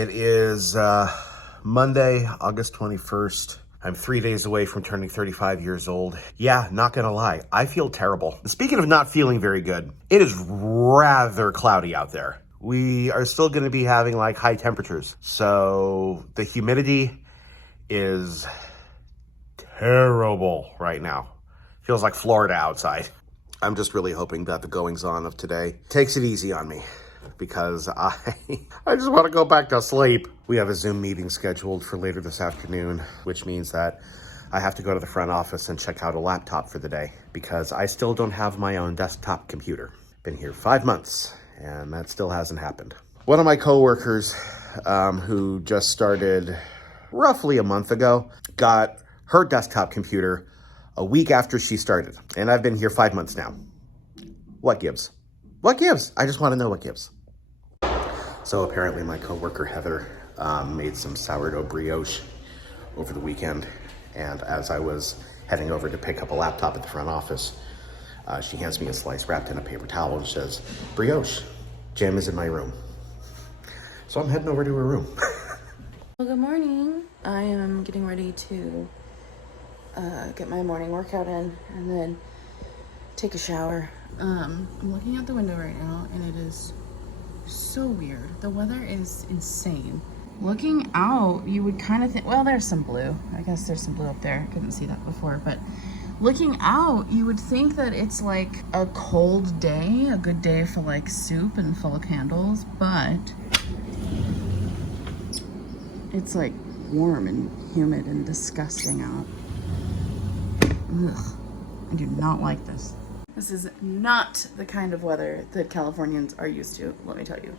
It is Monday, August 21st. I'm 3 days away from turning 35 years old. Yeah, not gonna lie, I feel terrible. Speaking of not feeling very good, it is rather cloudy out there. We are still gonna be having like high temperatures. So the humidity is terrible right now. Feels like Florida outside. I'm just really hoping that the goings on of today takes it easy on me, because I just want to go back to sleep. We have a Zoom meeting scheduled for later this afternoon, which means that I have to go to the front office and check out a laptop for the day, because I still don't have my own desktop computer. Been here 5 months, and that still hasn't happened. One of my coworkers, who just started roughly a month ago, got her desktop computer a week after she started, and I've been here 5 months now. What gives? What gives? I just want to know what gives. So apparently my coworker Heather made some sourdough brioche over the weekend, and as I was heading over to pick up a laptop at the front office, she hands me a slice wrapped in a paper towel and says, "Brioche, jam is in my room." So I'm heading over to her room. Well, good morning. I am getting ready to get my morning workout in and then take a shower. I'm looking out the window right now and it is so weird. The weather is insane. Looking out, you would kind of think, well, there's some blue. I guess there's some blue up there. I couldn't see that before, but looking out, you would think that it's like a cold day, a good day for like soup and full of candles, but it's like warm and humid and disgusting out. Ugh, I do not like this. This is not the kind of weather that Californians are used to, let me tell you.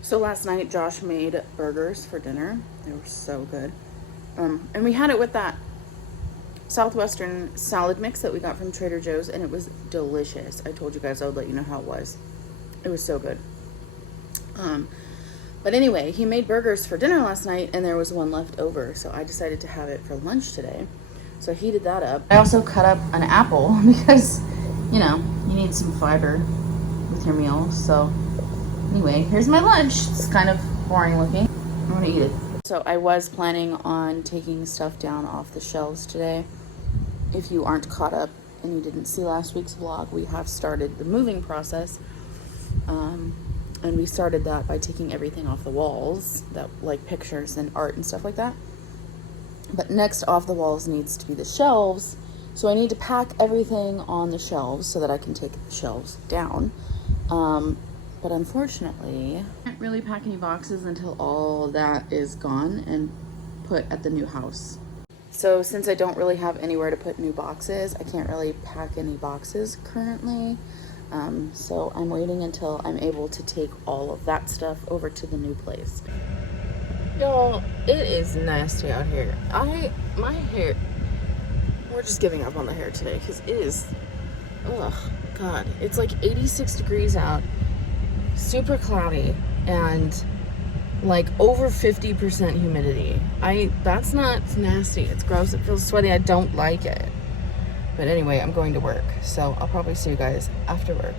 So last night, Josh made burgers for dinner. They were so good. And we had it with that Southwestern salad mix that we got from Trader Joe's, and it was delicious. I told you guys I would let you know how it was. It was so good. But anyway, he made burgers for dinner last night, and there was one left over, so I decided to have it for lunch today. So I heated that up. I also cut up an apple because, you know, you need some fiber with your meal. So anyway, here's my lunch. It's kind of boring looking. I'm gonna eat it. So I was planning on taking stuff down off the shelves today. If you aren't caught up and you didn't see last week's vlog, we have started the moving process. And we started that by taking everything off the walls, that like pictures and art and stuff like that. But next off the walls needs to be the shelves. So I need to pack everything on the shelves so that I can take the shelves down. But unfortunately, I can't really pack any boxes until all of that is gone and put at the new house. So since I don't really have anywhere to put new boxes, I can't really pack any boxes currently. So I'm waiting until I'm able to take all of that stuff over to the new place. Y'all, it is nasty out here. My hair, we're just giving up on the hair today because it is, ugh, God. It's like 86 degrees out, super cloudy, and like over 50% humidity. That's not nasty. It's gross. It feels sweaty. I don't like it. But anyway, I'm going to work, so I'll probably see you guys after work.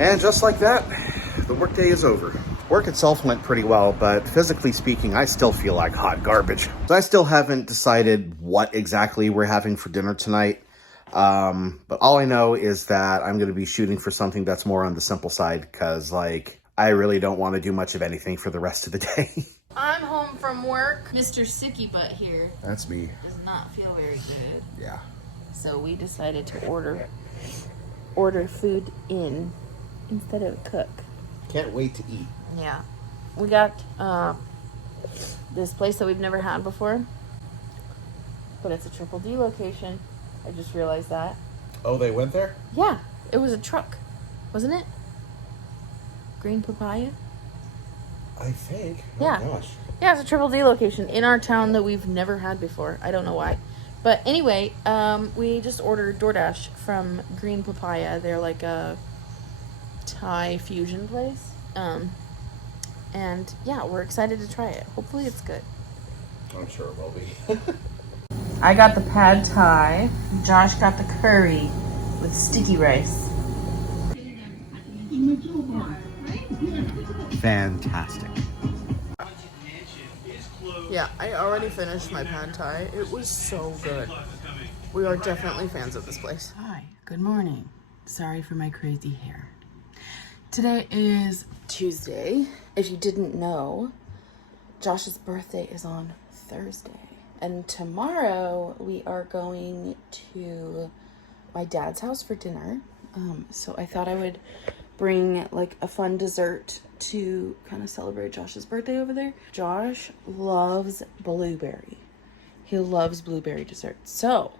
And just like that, the workday is over. Work itself went pretty well, but physically speaking, I still feel like hot garbage. So I still haven't decided what exactly we're having for dinner tonight. But all I know is that I'm going to be shooting for something that's more on the simple side, because like I really don't want to do much of anything for the rest of the day. I'm home from work. Mr. Sicky Butt here That's me. does not feel very good. Yeah. So we decided to order food in instead of cook. Can't wait to eat. Yeah. We got this place that we've never had before, but it's a Triple D location. I just realized that. Oh, they went there? Yeah, it was a truck, wasn't it? Green Papaya? I think. Yeah. Oh, gosh. Yeah, it's a Triple D location in our town that we've never had before. I don't know why. But anyway, we just ordered DoorDash from Green Papaya. They're like a Thai fusion place. And yeah, we're excited to try it. Hopefully it's good. I'm sure it will be. I got the pad thai. Josh got the curry with sticky rice. Fantastic. Yeah, I already finished my pad thai. It was so good. We are definitely fans of this place. Hi, good morning. Sorry for my crazy hair. Today is Tuesday. If you didn't know, Josh's birthday is on Thursday. And tomorrow we are going to my dad's house for dinner. So I thought I would bring like a fun dessert to kind of celebrate Josh's birthday over there. Josh loves blueberry. He loves blueberry dessert. So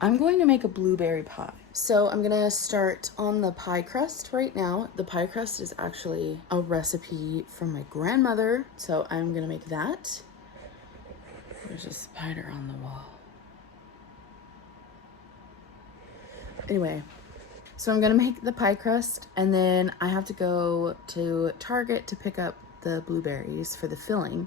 I'm going to make a blueberry pie. So I'm gonna start on the pie crust right now. The pie crust is actually a recipe from my grandmother. So I'm gonna make that. There's a spider on the wall. Anyway, so I'm gonna make the pie crust, and then I have to go to Target to pick up the blueberries for the filling.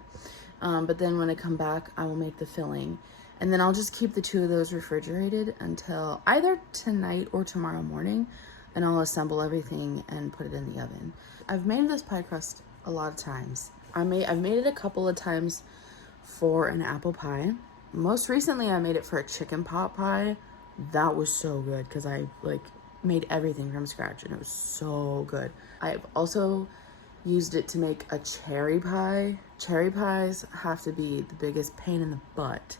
But then when I come back, I will make the filling. And then I'll just keep the two of those refrigerated until either tonight or tomorrow morning, and I'll assemble everything and put it in the oven. I've made this pie crust a lot of times. I've made it a couple of times for an apple pie. Most recently, I made it for a chicken pot pie. That was so good because I made everything from scratch and it was so good. I've also used it to make a cherry pie. Cherry pies have to be the biggest pain in the butt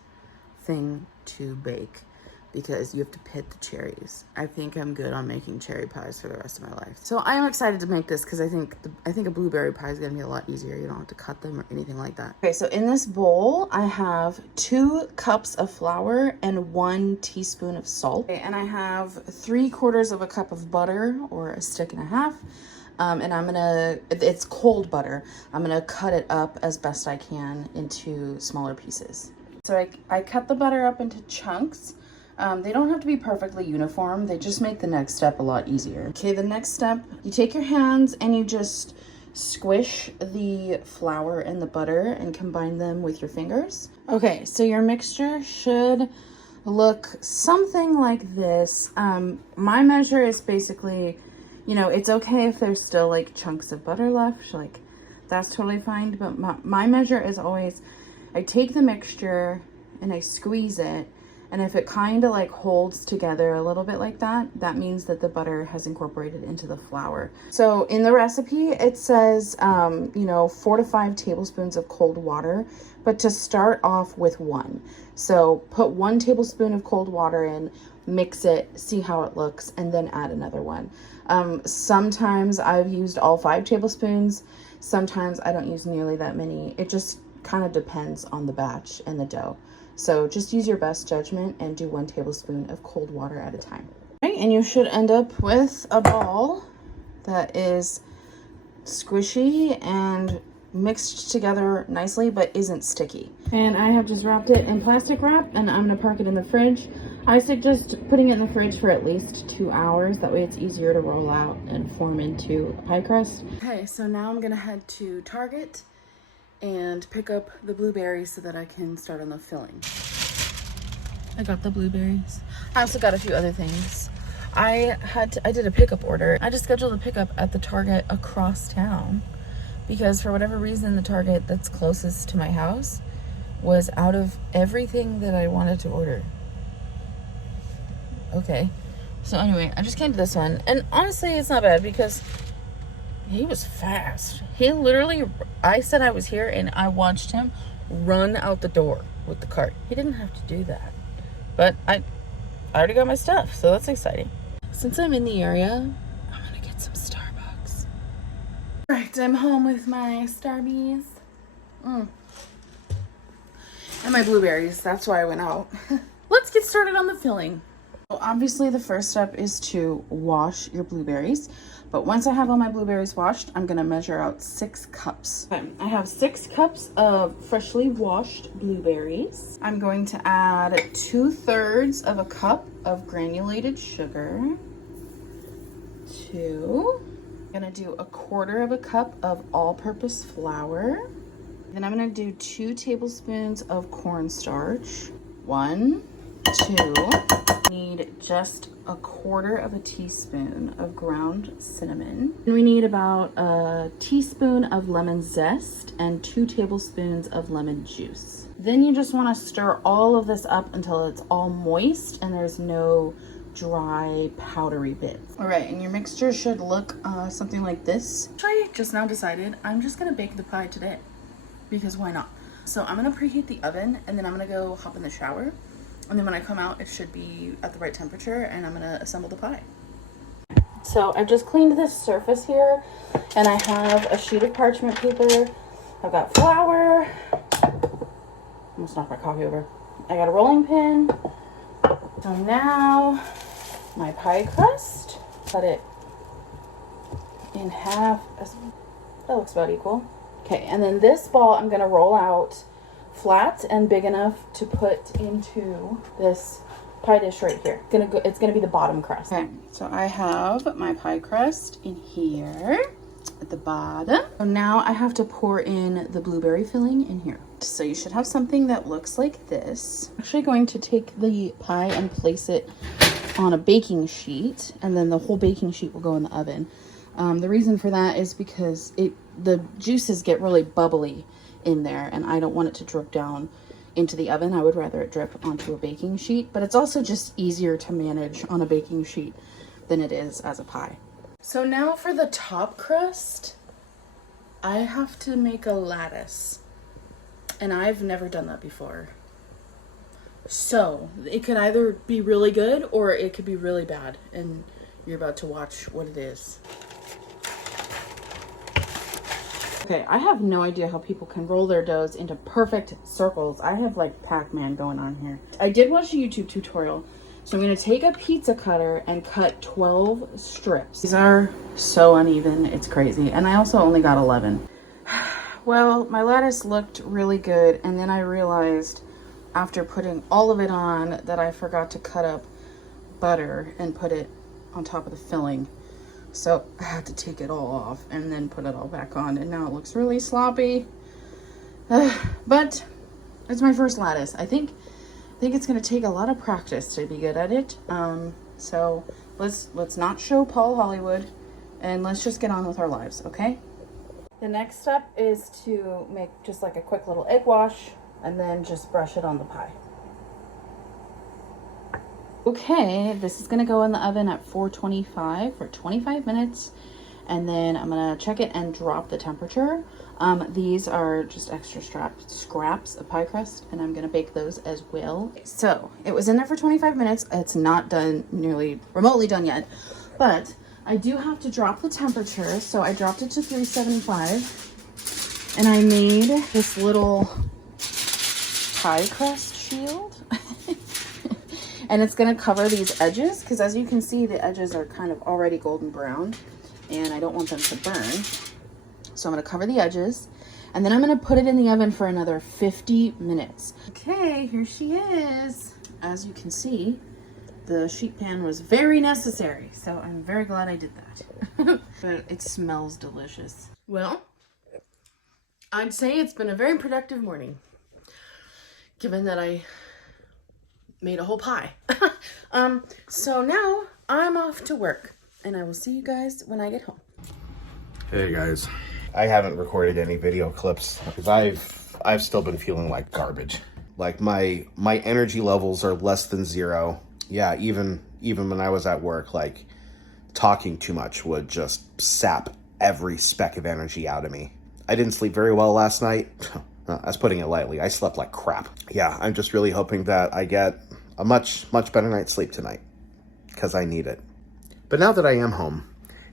thing to bake because you have to pit the cherries. I think I'm good on making cherry pies for the rest of my life. So I am excited to make this because I think a blueberry pie is gonna be a lot easier. You don't have to cut them or anything like that. Okay, so in this bowl, I have 2 cups of flour and 1 teaspoon of salt. Okay, and I have 3/4 of a cup of butter, or a stick and a half. And it's cold butter. I'm gonna cut it up as best I can into smaller pieces. So I cut the butter up into chunks. They don't have to be perfectly uniform. They just make the next step a lot easier. Okay, the next step, you take your hands and you just squish the flour and the butter and combine them with your fingers. Okay, so your mixture should look something like this. My measure is basically, it's okay if there's still like chunks of butter left, like that's totally fine. But my measure is always, I take the mixture and I squeeze it. And if it kind of like holds together a little bit like that, that means that the butter has incorporated into the flour. So in the recipe, it says, 4 to 5 tablespoons of cold water, but to start off with 1. So put 1 tablespoon of cold water in, mix it, see how it looks, and then add another one. Sometimes I've used all 5 tablespoons. Sometimes I don't use nearly that many. It just kind of depends on the batch and the dough. So just use your best judgment and do 1 tablespoon of cold water at a time. Right, and you should end up with a ball that is squishy and mixed together nicely, but isn't sticky. And I have just wrapped it in plastic wrap, and I'm gonna park it in the fridge. I suggest putting it in the fridge for at least 2 hours. That way it's easier to roll out and form into a pie crust. Okay, so now I'm gonna head to Target and pick up the blueberries so that I can start on the filling. I got the blueberries. I also got a few other things. I did a pickup order. I just scheduled a pickup at the Target across town because for whatever reason, the Target that's closest to my house was out of everything that I wanted to order. Okay. So anyway, I just came to this one, and honestly, it's not bad because he was fast. He literally, I said I was here and I watched him run out the door with the cart. He didn't have to do that. But I already got my stuff, so that's exciting. Since I'm in the area, I'm gonna get some Starbucks. All right, I'm home with my Starbies. And my blueberries, that's why I went out. Let's get started on the filling. So obviously the first step is to wash your blueberries. But once I have all my blueberries washed, I'm gonna measure out 6 cups. Okay, I have 6 cups of freshly washed blueberries. I'm going to add 2/3 of a cup of granulated sugar. 2. I'm gonna do 1/4 of a cup of all-purpose flour. Then I'm gonna do 2 tablespoons of cornstarch. 1, 2. Need just a quarter of a teaspoon of ground cinnamon. And we need about a teaspoon of lemon zest and 2 tablespoons of lemon juice. Then you just want to stir all of this up until it's all moist and there's no dry powdery bits. All right, and your mixture should look something like this. I just now decided I'm just gonna bake the pie today because why not? So I'm gonna preheat the oven and then I'm gonna go hop in the shower. And then when I come out, it should be at the right temperature and I'm gonna assemble the pie. So I've just cleaned this surface here and I have a sheet of parchment paper. I've got flour. Almost knocked my coffee over. I got a rolling pin. So now my pie crust, cut it in half. That looks about equal. Okay, and then this ball I'm gonna roll out flat and big enough to put into this pie dish right here. It's gonna be the bottom crust. Okay, so I have my pie crust in here at the bottom. So now I have to pour in the blueberry filling in here. So you should have something that looks like this. I'm actually going to take the pie and place it on a baking sheet, and then the whole baking sheet will go in the oven. The reason for that is because the juices get really bubbly in there and I don't want it to drip down into the oven. I would rather it drip onto a baking sheet, but it's also just easier to manage on a baking sheet than it is as a pie. So now for the top crust, I have to make a lattice and I've never done that before. So it could either be really good or it could be really bad and you're about to watch what it is. Okay, I have no idea how people can roll their doughs into perfect circles. I have like Pac-Man going on here. I did watch a YouTube tutorial, so I'm gonna take a pizza cutter and cut 12 strips. These are so uneven, it's crazy. And I also only got 11. Well, my lattice looked really good, and then I realized after putting all of it on that I forgot to cut up butter and put it on top of the filling. So I had to take it all off and then put it all back on, and now it looks really sloppy. But it's my first lattice. I think it's gonna take a lot of practice to be good at it. So let's not show Paul Hollywood, and let's just get on with our lives, okay? The next step is to make just like a quick little egg wash and then just brush it on the pie. Okay, this is gonna go in the oven at 425 for 25 minutes, and then I'm gonna check it and drop the temperature. These are just extra scraps of pie crust, and I'm gonna bake those as well. So it was in there for 25 minutes. It's not done, nearly remotely done yet, but I do have to drop the temperature. So I dropped it to 375, and I made this little pie crust shield. And it's gonna cover these edges, because as you can see, the edges are kind of already golden brown and I don't want them to burn. So I'm gonna cover the edges, and then I'm gonna put it in the oven for another 50 minutes. Okay, here she is. As you can see, the sheet pan was very necessary, so I'm very glad I did that. But it smells delicious. Well, I'd say it's been a very productive morning, given that I made a whole pie. So now I'm off to work, and I will see you guys when I get home. Hey guys, I haven't recorded any video clips because I've still been feeling like garbage. Like my energy levels are less than 0. Yeah, even when I was at work, like talking too much would just sap every speck of energy out of me. I didn't sleep very well last night. That's putting it lightly. I slept like crap. Yeah, I'm just really hoping that I get a much better night's sleep tonight, because I need it. But now that I am home,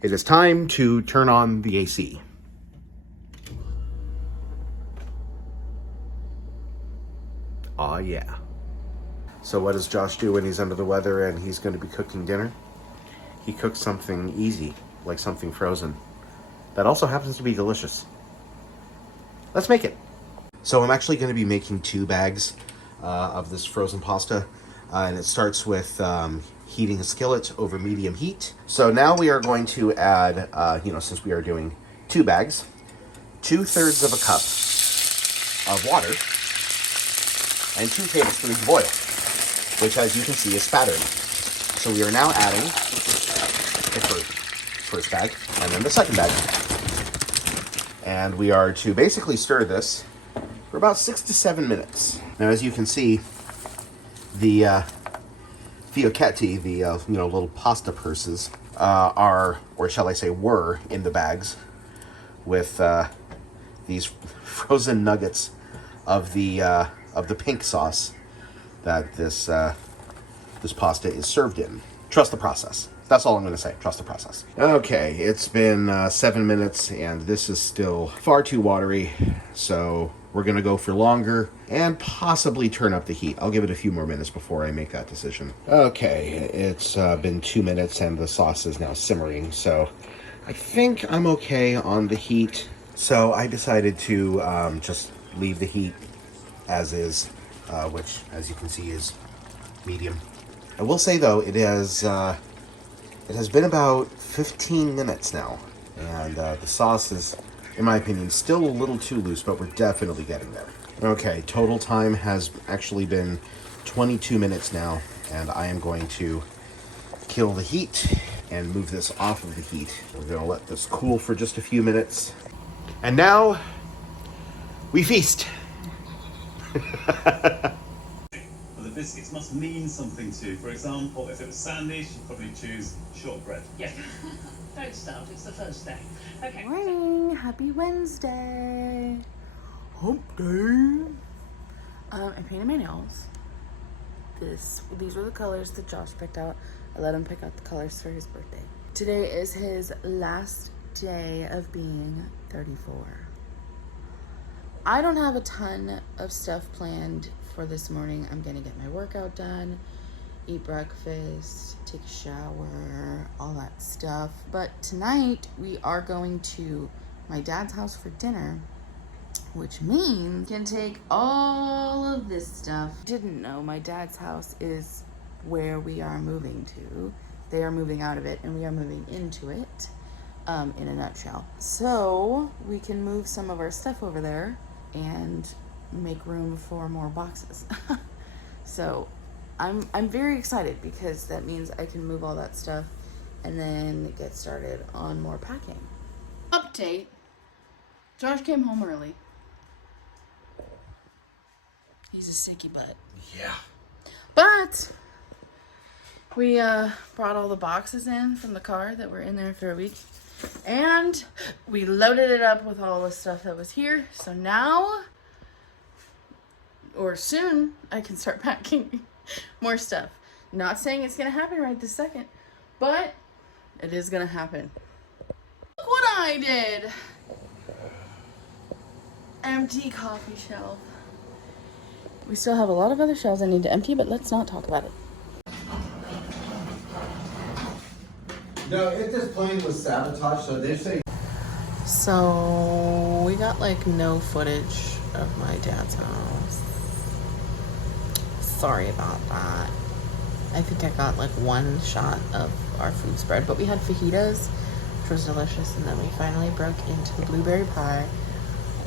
it is time to turn on the AC. Aw, yeah. So what does Josh do when he's under the weather and he's going to be cooking dinner? He cooks something easy, like something frozen, that also happens to be delicious. Let's make it. So I'm actually going to be making 2 bags of this frozen pasta. And it starts with heating a skillet over medium heat. So now we are going to add, since we are doing 2 bags, 2/3 of a cup of water and 2 tablespoons of oil, which as you can see is spattered. So we are now adding the first bag and then the second bag. And we are to basically stir this for about 6 to 7 minutes. Now, as you can see, the fiocchetti, the little pasta purses, are, or shall I say, were in the bags with these frozen nuggets of the pink sauce that this pasta is served in. Trust the process. That's all I'm going to say. Trust the process. Okay, it's been 7 minutes, and this is still far too watery, so we're going to go for longer and possibly turn up the heat. I'll give it a few more minutes before I make that decision. Okay, it's been 2 minutes, and the sauce is now simmering, so I think I'm okay on the heat. So I decided to just leave the heat as is, which, as you can see, is medium. I will say, though, it has been about 15 minutes now, and the sauce is, in my opinion, still a little too loose, but we're definitely getting there. Okay, total time has actually been 22 minutes now, and I am going to kill the heat and move this off of the heat. We're going to let this cool for just a few minutes. And now, we feast. The biscuits must mean something to you. For example, if it was Sandy, she'd probably choose shortbread. Yeah. Don't start, it's the first day. Okay. Morning, happy Wednesday. Hump day. I painted my nails. These were the colors that Josh picked out. I let him pick out the colors for his birthday. Today is his last day of being 34. I don't have a ton of stuff planned for this morning. I'm gonna get my workout done, eat breakfast, take a shower, all that stuff. But tonight we are going to my dad's house for dinner, which means can take all of this stuff. Didn't know my dad's house is where we are moving to. They are moving out of it and we are moving into it, in a nutshell. So we can move some of our stuff over there and make room for more boxes. So I'm very excited because that means I can move all that stuff and then get started on more packing. Update. Josh came home early. He's a sicky butt. Yeah. But we brought all the boxes in from the car that were in there for a week. And we loaded it up with all the stuff that was here. So now, or soon, I can start packing more stuff. Not saying it's going to happen right this second, but it is going to happen. Look what I did. Empty coffee shelf. We still have a lot of other shelves I need to empty, but let's not talk about it. No, if this plane was sabotaged, so they say. So we got like no footage of my dad's house. Sorry about that. I think I got like one shot of our food spread, but we had fajitas, which was delicious, and then we finally broke into the blueberry pie,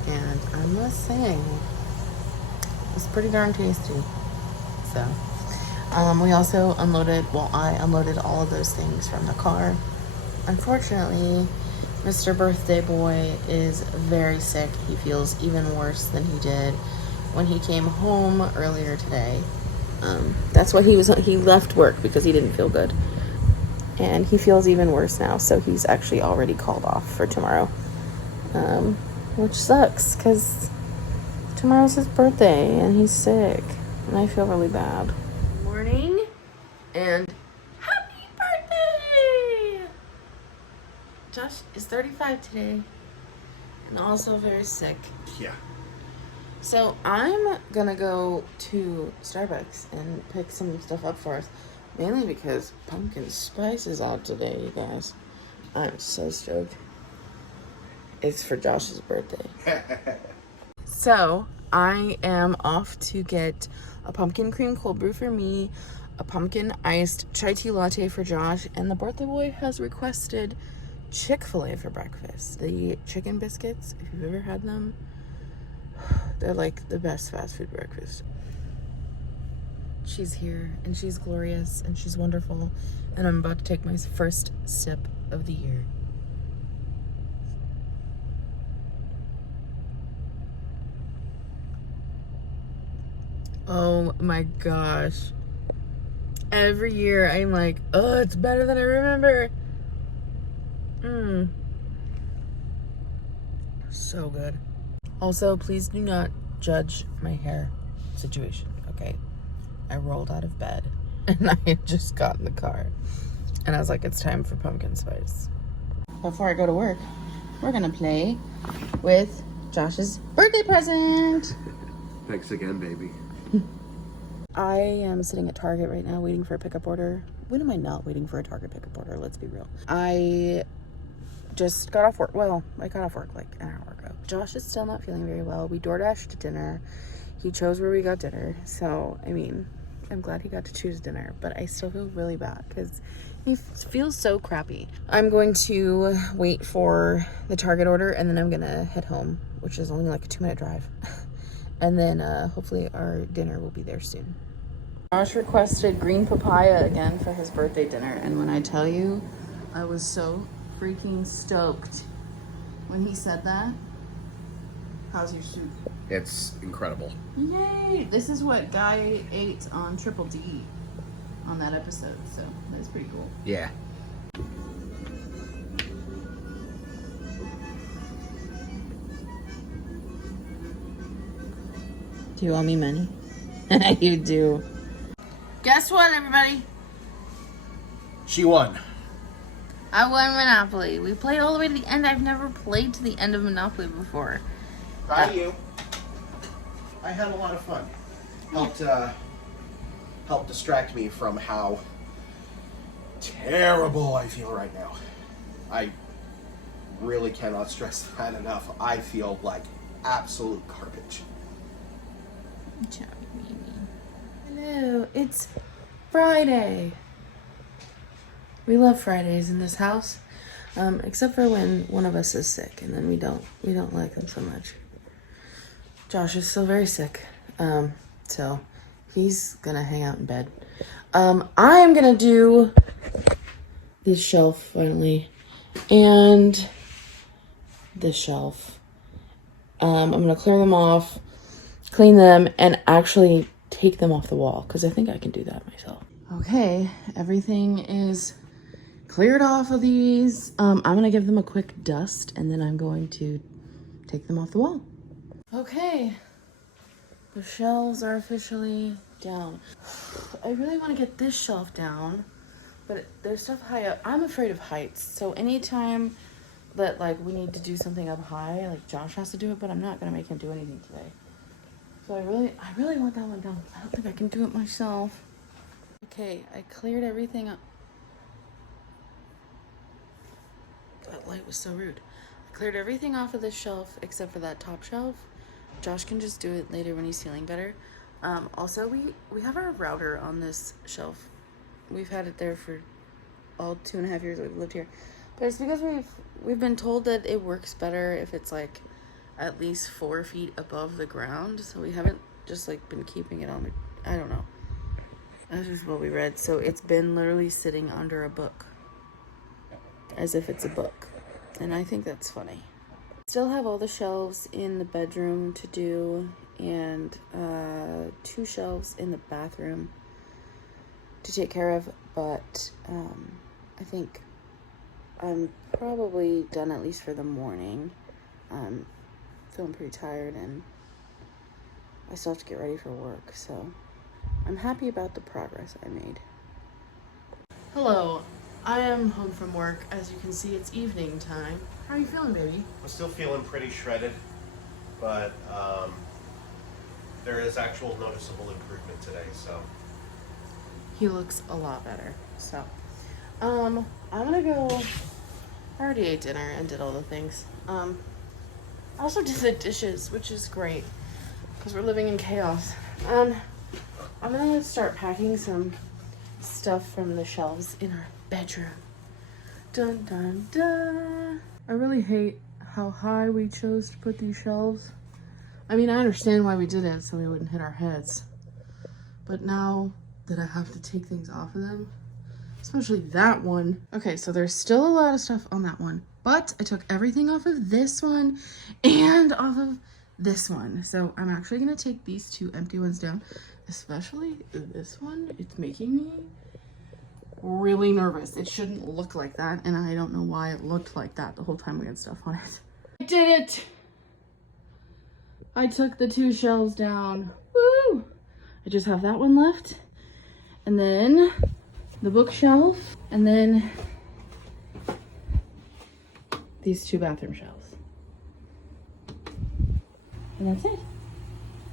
and I must say, it was pretty darn tasty. So we also unloaded, I unloaded all of those things from the car. Unfortunately, Mr. Birthday Boy is very sick. He feels even worse than he did when he came home earlier today. That's why he left work, because he didn't feel good. And he feels even worse now, so he's actually already called off for tomorrow. Which sucks, because tomorrow's his birthday and he's sick. And I feel really bad. Morning and happy birthday! Josh is 35 today and also very sick. Yeah. So I'm gonna go to Starbucks and pick some stuff up for us, mainly because pumpkin spice is out today, you guys. I'm so stoked. It's for Josh's birthday. So I am off to get a pumpkin cream cold brew for me, a pumpkin iced chai tea latte for Josh, and the birthday boy has requested Chick-fil-A for breakfast. The chicken biscuits, if you've ever had them, they're like the best fast food breakfast. she's here and she's glorious and she's wonderful. And I'm about to take my first sip of the year. Oh my gosh. Every year I'm like, oh, it's better than I remember. So good. Also, please do not judge my hair situation, okay? I rolled out of bed and I had just got in the car. And I was like, it's time for pumpkin spice. Before I go to work, we're gonna play with Josh's birthday present. Thanks again, baby. I am sitting at Target right now waiting for a pickup order. When am I not waiting for a Target pickup order? Let's be real. I just got off work. Well, I got off work like an hour ago. Josh is still not feeling very well. We DoorDashed dinner. He chose where we got dinner. So, I mean, I'm glad he got to choose dinner. But I still feel really bad because he feels so crappy. I'm going to wait for the Target order and then I'm going to head home, which is only like a 2-minute drive. And then hopefully our dinner will be there soon. Josh requested green papaya again for his birthday dinner. And when I tell you, I was so freaking stoked when he said that. How's your soup? It's incredible. Yay! This is what Guy ate on Triple D on that episode. So that's pretty cool. Yeah. Do you owe me money? You do. Guess what, everybody? She won. I won Monopoly. We played all the way to the end. I've never played to the end of Monopoly before. Proud of you. I had a lot of fun. Helped distract me from how terrible I feel right now. I really cannot stress that enough. I feel like absolute garbage. Hello, it's Friday. We love Fridays in this house, except for when one of us is sick, and then we don't like them so much. Josh is still very sick, so he's gonna hang out in bed. I am gonna do this shelf finally, and this shelf. I'm gonna clear them off, clean them, and actually take them off the wall because I think I can do that myself. Okay, everything is cleared off of these. I'm gonna give them a quick dust and then I'm going to take them off the wall. Okay, the shelves are officially down. I really want to get this shelf down, but there's stuff high up. I'm afraid of heights, so anytime that like we need to do something up high, like Josh has to do it, but I'm not gonna make him do anything today. So I really want that one down. I don't think I can do it myself. Okay, I cleared everything up. That light was so rude. I cleared everything off of this shelf except for that top shelf. Josh can just do it later when he's feeling better. Also, we have our router on this shelf. We've had it there for all 2.5 years that we've lived here. But it's because we've been told that it works better if it's like at least 4 feet above the ground, so we haven't just like been keeping it on the, I don't know. That's just what we read. So it's been literally sitting under a book as if it's a book, and I think that's funny. Still have all the shelves in the bedroom to do, and 2 shelves in the bathroom to take care of, but I think I'm probably done at least for the morning. Feeling pretty tired and I still have to get ready for work, so I'm happy about the progress I made. Hello, I am home from work. As you can see, it's evening time. How are you feeling, baby? I'm still feeling pretty shredded, but there is actual noticeable improvement today, so. He looks a lot better. So, I'm gonna go. I already ate dinner and did all the things. I also did the dishes, which is great because we're living in chaos. I'm gonna start packing some stuff from the shelves in our bedroom. Dun dun dun. I really hate how high we chose to put these shelves. I mean, I understand why we did it so we wouldn't hit our heads. But now that I have to take things off of them, especially that one. Okay, so there's still a lot of stuff on that one, but I took everything off of this one and off of this one. So I'm actually gonna take these 2 empty ones down, especially this one. It's making me really nervous. It shouldn't look like that, and I don't know why it looked like that the whole time we had stuff on it. I did it! I took the 2 shelves down. Woo! I just have that one left, and then the bookshelf, and then these 2 bathroom shelves. And that's it.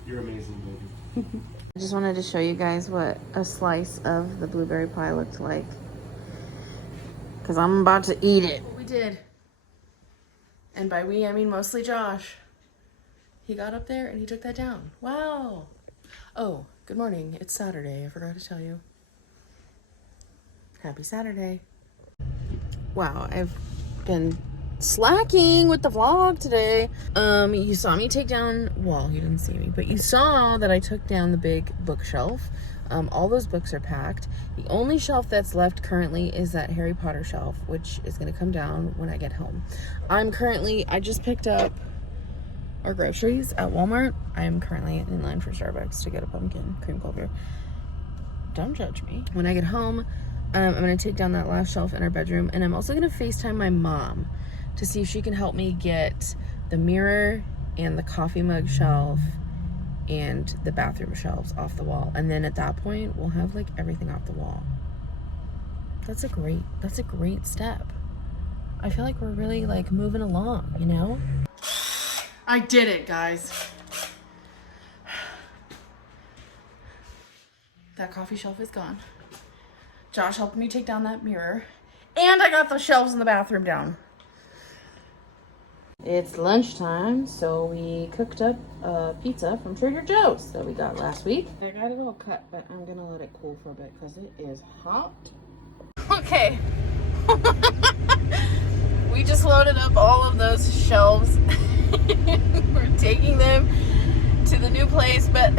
You're amazing, baby. I just wanted to show you guys what a slice of the blueberry pie looked like, because I'm about to eat it. We did. And by we, I mean mostly Josh. He got up there and he took that down. Wow. Oh, good morning. It's Saturday. I forgot to tell you. Happy Saturday. Wow, I've been slacking with the vlog today. You saw me take down, well, you didn't see me, but you saw that I took down the big bookshelf. All those books are packed. The only shelf that's left currently is that Harry Potter shelf, which is going to come down when I get home. I just picked up our groceries at Walmart. I am currently in line for Starbucks to get a pumpkin cream cold brew. Don't judge me. When I get home, I'm going to take down that last shelf in our bedroom, and I'm also going to FaceTime my mom to see if she can help me get the mirror and the coffee mug shelf and the bathroom shelves off the wall. And then at that point, we'll have like everything off the wall. That's a great step. I feel like we're really like moving along, you know? I did it, guys. That coffee shelf is gone. Josh helped me take down that mirror, and I got the shelves in the bathroom down. It's lunchtime, so we cooked up pizza from Trader Joe's that we got last week. I got it all cut, but I'm gonna let it cool for a bit because it is hot. Okay. We just loaded up all of those shelves. We're taking them to the new place, but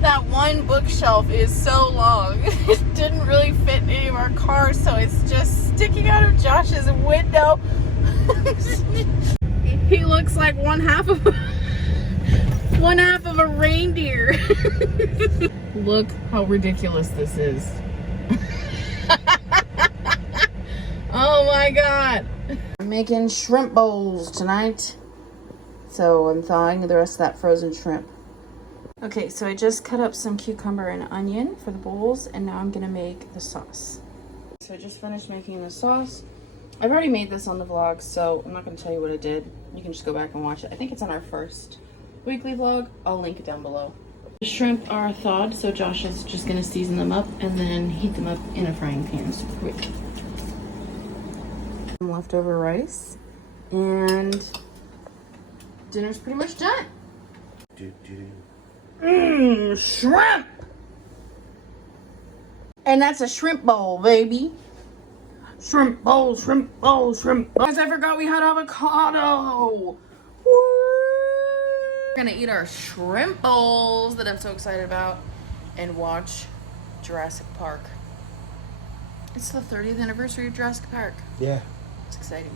that one bookshelf is so long. It didn't really fit in any of our cars, so it's just sticking out of Josh's window. He looks like one half of a reindeer. Look how ridiculous this is. Oh my god. I'm making shrimp bowls tonight. So I'm thawing the rest of that frozen shrimp. Okay, so I just cut up some cucumber and onion for the bowls, and now I'm gonna make the sauce. So I just finished making the sauce. I've already made this on the vlog, so I'm not gonna tell you what I did. You can just go back and watch it. I think it's on our first weekly vlog. I'll link it down below. The shrimp are thawed, so Josh is just gonna season them up and then heat them up in a frying pan super quick. Some leftover rice, and dinner's pretty much done. Shrimp! And that's a shrimp bowl, baby. Shrimp bowl, shrimp bowl, shrimp bowl. Guys, I forgot we had avocado. Woo! We're gonna eat our shrimp bowls that I'm so excited about and watch Jurassic Park. It's the 30th anniversary of Jurassic Park. Yeah. It's exciting.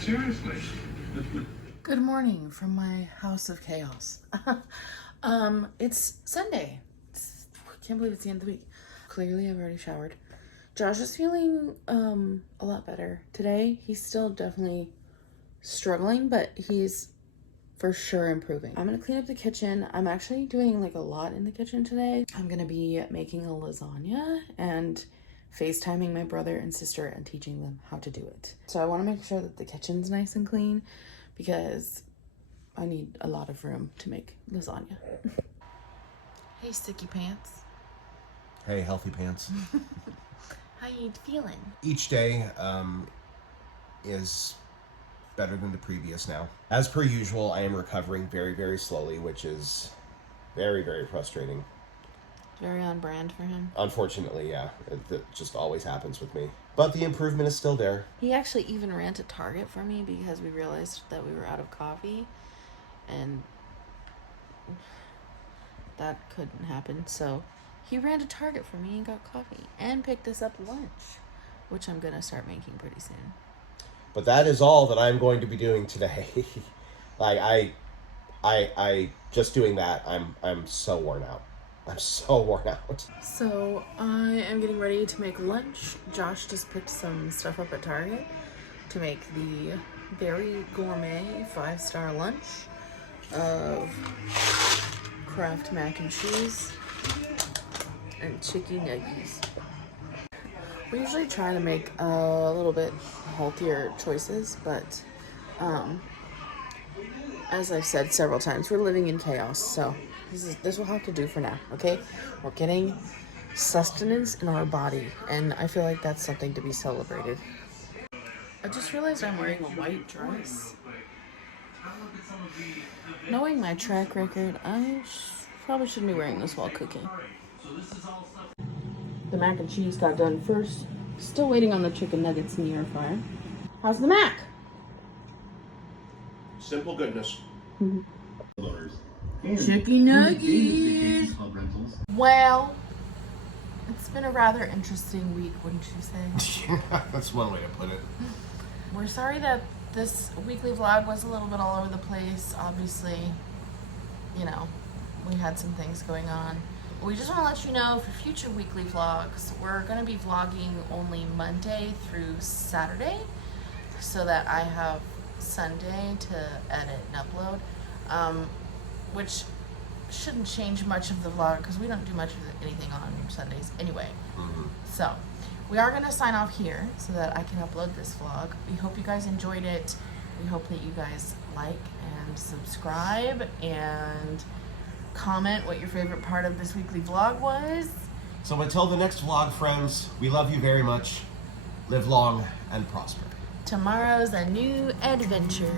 Seriously. Good morning from my house of chaos. It's Sunday. I can't believe it's the end of the week. Clearly, I've already showered. Josh is feeling a lot better today. He's still definitely struggling, but he's for sure improving. I'm gonna clean up the kitchen. I'm actually doing like a lot in the kitchen today. I'm gonna be making a lasagna and FaceTiming my brother and sister and teaching them how to do it. So I want to make sure that the kitchen's nice and clean because I need a lot of room to make lasagna. Hey, sticky pants. Hey, healthy pants. How you feeling? Each day is better than the previous now. As per usual, I am recovering very, very slowly, which is very, very frustrating. Very on brand for him. Unfortunately, yeah. It just always happens with me. But the improvement is still there. He actually even ran to Target for me because we realized that we were out of coffee. And that couldn't happen. So he ran to Target for me and got coffee. And picked us up lunch, which I'm going to start making pretty soon. But that is all that I'm going to be doing today. Like, I just doing that, I'm so worn out. I'm so worn out. So I am getting ready to make lunch. Josh just picked some stuff up at Target to make the very gourmet 5-star lunch of Kraft mac and cheese and chicken nuggets. We usually try to make a little bit healthier choices, but as I've said several times, we're living in chaos, so this will have to do for now, okay? We're getting sustenance in our body, and I feel like that's something to be celebrated. I just realized I'm wearing a white dress. Knowing my track record, I probably shouldn't be wearing this while cooking. The mac and cheese got done first. Still waiting on the chicken nuggets in the air fryer. How's the mac? Simple goodness. Chicken nuggets. Well, it's been a rather interesting week, wouldn't you say? Yeah, that's one way to put it. We're sorry that this weekly vlog was a little bit all over the place. Obviously, you know, we had some things going on. We just want to let you know for future weekly vlogs, we're going to be vlogging only Monday through Saturday so that I have Sunday to edit and upload, which shouldn't change much of the vlog because we don't do much of anything on Sundays anyway. So we are going to sign off here so that I can upload this vlog. We hope you guys enjoyed it. We hope that you guys like and subscribe and comment what your favorite part of this weekly vlog was. So until the next vlog, friends, we love you very much. Live long and prosper. Tomorrow's a new adventure.